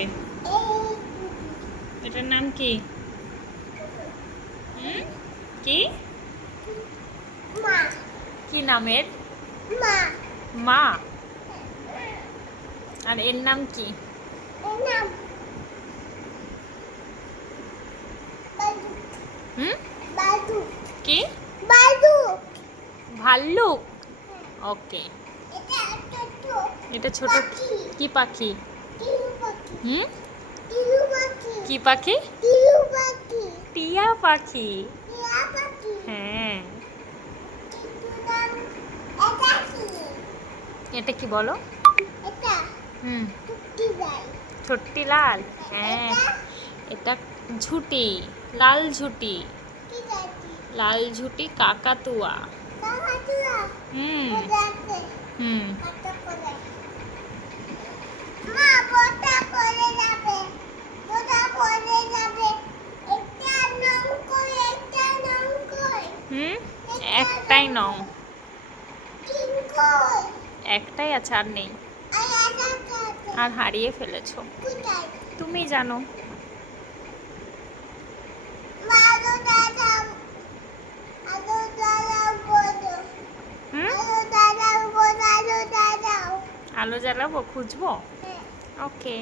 হবে? এটার নাম কি? কি কি নামের? মা। আর এর নাম কি? কি? ভাল্লুক। ওকে। এটা ছোট কি পাখি? কি পাখি? টিয়া পাখি। হ্যাঁ। এটা কি বলো? ছোট্টি লাল। হ্যাঁ, এটা ঝুটি, লাল ঝুটি। লাল ঝুটি কাকাতুয়া। হুম হুম। একটাই নং। একটাই আছে, আর নেই। আর হারিয়ে ফেলেছো। তুমি জানো। আলো জ্বালাবো, খুঁজবো। ওকে।